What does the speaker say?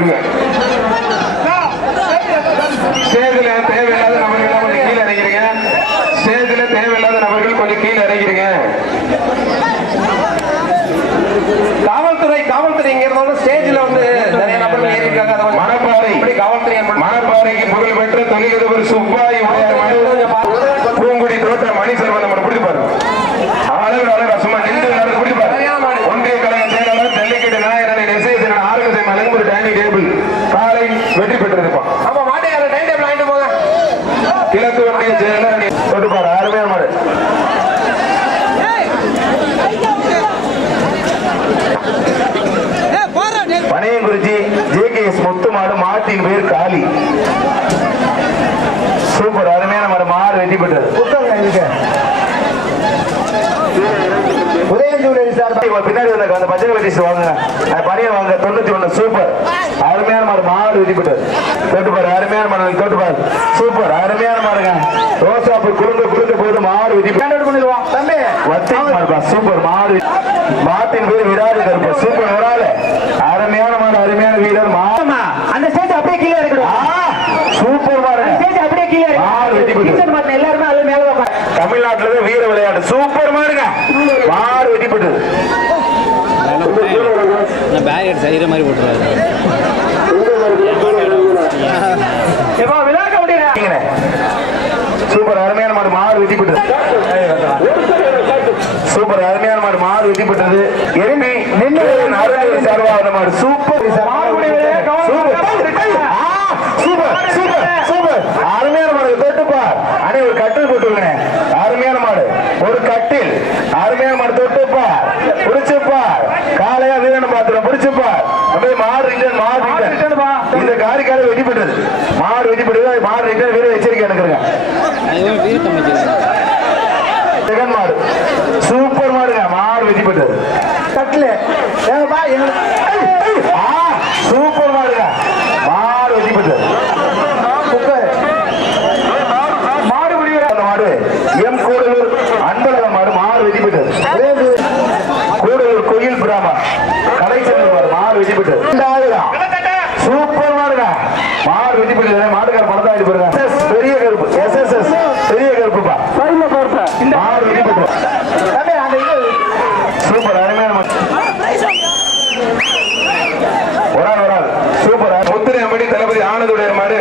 பண்ணுவோம் சேதுல தேவையில்லாத நபர்கள் கொஞ்சம் கீழே இறங்கிறீங்க சேதுல தேவையில்லாத நபர்கள் கொஞ்சம் கீழே இறங்கிறீங்க காவல்துறை காவல்துறை இங்க ஸ்டேஜ்ல வந்து நிறைய நபர்கள் ஏறி இருக்காங்க. இப்படி காவல்துறை மணப்பாறைக்கு புகழ் பெற்ற தொழிலதிபர் சுப்பாய் பூங்குடி தோட்ட மணி செல்வன் நம்ம பிடிப்பாரு அழகு அழகா சும்மா நின்று வெற்றி பெற்றிருப்பான். ஆமா மாட்டையார டைம் டேபிள் வாங்கிட்டு போங்க. கிழக்கு தொட்டு பாரு அருமையான மாடு. பனையங்குறிச்சி ஜேகேஎஸ் முத்து மாடு மாட்டின் பேர் காளி. சூப்பர் அருமையான மாடு மாடு வெற்றி பெற்றது. ஜூவல்லரி சார் இவங்க பின்னாடி வந்த அந்த பச்சை வெட்டிஸ் வாங்க. அந்த பனியை வாங்க. தொண்ணூத்தி ஒண்ணு. சூப்பர். அருமையான மாடு. மாடு பெற்றது தொட்டு பாரு. அருமையான மாடு. தொட்டு பாரு. சூப்பர். அருமையான மாடுங்க. ரோசாப்பு குடும்ப குடும்ப போது மாடு பெற்று பண்ணிடுவான் தம்பி. வத்தி மாடுப்பா. சூப்பர். மாடு மாட்டின் பேர் விராடு கருப்பு. சூப்பர். விராடு அருமையான மாடு அருமையான வீரர் மா ஆமா அந்த ஸ்டேஜ் அப்படியே கீழே ஆ, இருக்கணும் சூப்பர் மாடுங்க ஸ்டேஜ் அப்படியே கீழே மாடு வெட்டி போட்டு. டீச்சர் மாட்டின எல்லாருமே அதுல மேல உட்காரு தமிழ்நாட்டுல இருந்து வீர விளையாட்டு சூப்பர் மாடுங்க மாடு வெட்டி போட்டு நான் மாதிரி போட்டுருவாரு சூப்பர் அருமையான மாடு மாடு வெட்டி சூப்பர் அருமையான மாடு மாறு விதிப்பட்டது போட்டது எருமை நின்று அருமை சார்பாக மாடு. சூப்பர் சூப்பர் ஆ, சூப்பர் சூப்பர் சூப்பர். அருமையான மாடு தொட்டுப்பார் அனை ஒரு கட்டில் போட்டுருக்கேன் அருமையான மாடு. ஒரு கட்டில். அருமையான மாடு தொட்டுப்பார் பிடிச்சுப்பார் வீரர் வீரர் எச்சரிக்கை எடுக்கிறங்க செகண்ட் மாடு. சூப்பர் மாடுங்க. மாடு வெட்டிப்பட்டது தட்டுல. சூப்பர் மாடுங்க. மாடு வெட்டிப்பட்டது மாடு முடிவு அந்த மாடு. எம் கூடலூர் அன்பழக மாடு மாடு வெட்டிப்பட்டது கூடலூர் கோயில் கிராமம் கலைச்சல் மாறு மாடு வெட்டிப்பட்டது ಮಾಡಿ